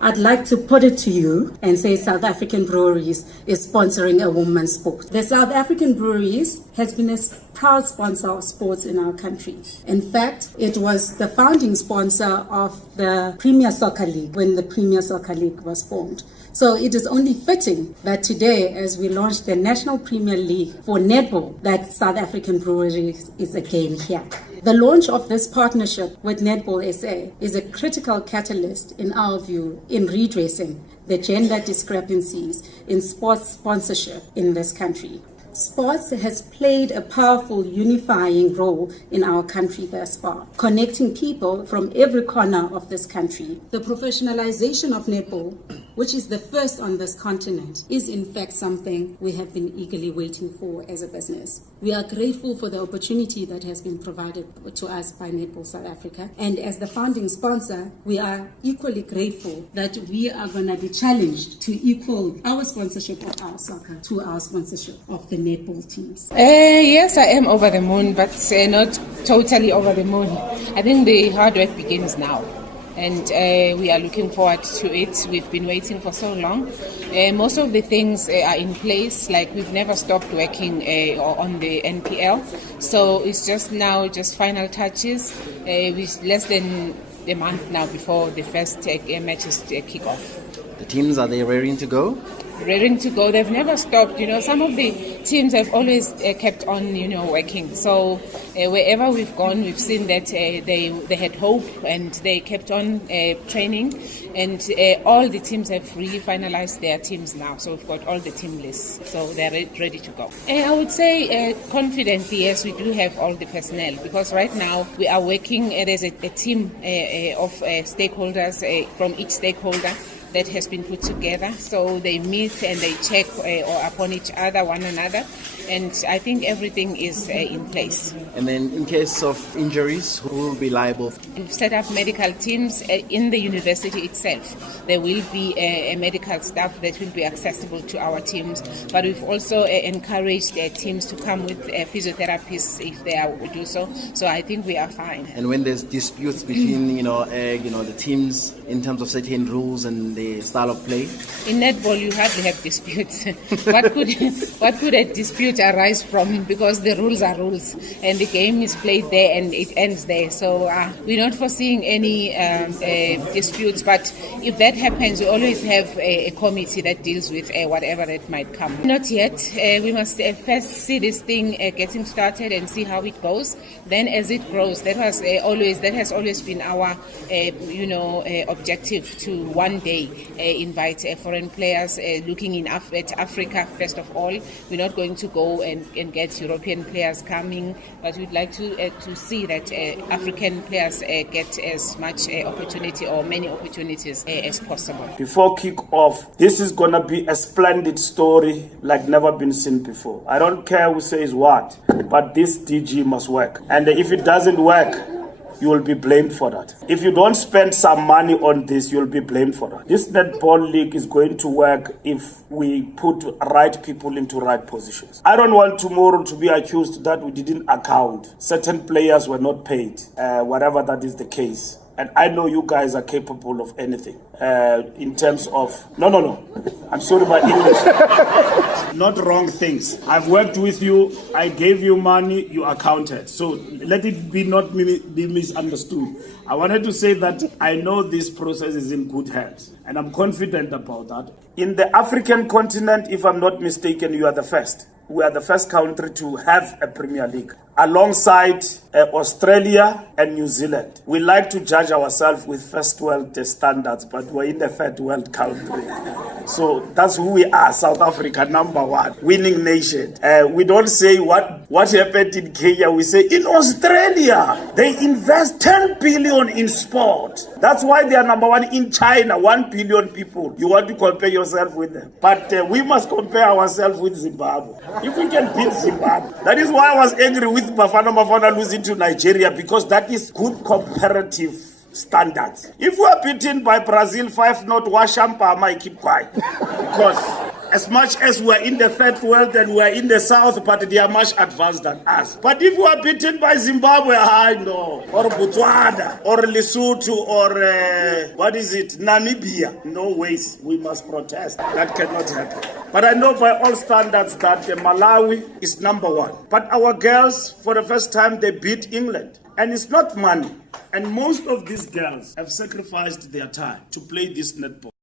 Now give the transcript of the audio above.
I'd like to put it to you and say South African Breweries is sponsoring a women's sport. The South African Breweries has been a proud sponsor of sports in our country. In fact, it was the founding sponsor of the Premier Soccer League when the Premier Soccer League was formed. So it is only fitting that today, as we launch the National Premier League for netball, that South African Breweries is again here. The launch of this partnership with Netball SA is a critical catalyst, in our view, in redressing the gender discrepancies in sports sponsorship in this country. Sports has played a powerful unifying role in our country thus far, connecting people from every corner of this country. The professionalization of netball, which is the first on this continent, is in fact something we have been eagerly waiting for as a business. We are grateful for the opportunity that has been provided to us by Netball South Africa. And as the founding sponsor, we are equally grateful that we are going to be challenged to equal our sponsorship of our soccer to our sponsorship of the netball teams. Yes, I am over the moon, but not totally over the moon. I think the hard work begins now. And we are looking forward to it. We've been waiting for so long. Most of the things are in place, like we've never stopped working on the NPL. So it's just now, just final touches, with less than a month now before the first matches kick off. The teams, are they raring to go? Raring to go. They've never stopped. Some of the teams have always kept on, working. So wherever we've gone, we've seen that they had hope and they kept on training. And all the teams have really finalized their teams now. So we've got all the team lists. So they're ready to go. I would say confidently, yes, we do have all the personnel, because right now we are working. There's a team of stakeholders from each stakeholder that has been put together, so they meet and they check upon each other, one another, and I think everything is in place. And then in case of injuries, who will be liable? We've set up medical teams in the university itself. There will be a medical staff that will be accessible to our teams, but we've also encouraged teams to come with physiotherapists if they are do so. So I think we are fine. And when there's disputes between the teams in terms of certain rules and the style of play? In netball, you hardly have disputes. What could a dispute arise from? Because the rules are rules, and the game is played there and it ends there. So we're not foreseeing any disputes. But if that happens, we always have a committee that deals with whatever that might come. Not yet. We must first see this thing getting started and see how it goes. Then, as it grows, that has always been our objective to one day invite foreign players looking at Africa first of all. We're not going to go and get European players coming, but we'd like to see that African players get as much opportunity or many opportunities as possible. Before kick-off, this is going to be a splendid story like never been seen before. I don't care who says what, but this DG must work. And if it doesn't work, you will be blamed for that. If you don't spend some money on this, you'll be blamed for that. This netball league is going to work if we put right people into right positions. I don't want tomorrow to be accused that we didn't account. Certain players were not paid, whatever that is the case. And I know you guys are capable of anything in terms of... No. I'm sorry, my English. Not wrong things. I've worked with you. I gave you money. You accounted. So let it not be misunderstood. I wanted to say that I know this process is in good hands. And I'm confident about that. In the African continent, if I'm not mistaken, you are the first. We are the first country to have a Premier League, alongside Australia and New Zealand. We like to judge ourselves with first world standards, but we're in the third world country. So that's who we are, South Africa, number one, winning nation. We don't say what happened in Kenya, we say in Australia, they invest 10 billion in sport. That's why they are number one. In China, 1 billion people. You want to compare yourself with them. But we must compare ourselves with Zimbabwe. If we can beat Zimbabwe. That is why I was angry with Bafana Bafana losing to Nigeria, because that is good comparative standards. If we are beaten by Brazil 5-0, Washampa might keep quiet. Because as much as we are in the third world and we are in the south, but they are much advanced than us. But if we are beaten by Zimbabwe, I know, or Botswana, or Lesotho, or Namibia, no ways, we must protest. That cannot happen. But I know by all standards that Malawi is number one. But our girls, for the first time, they beat England. And it's not money. And most of these girls have sacrificed their time to play this netball.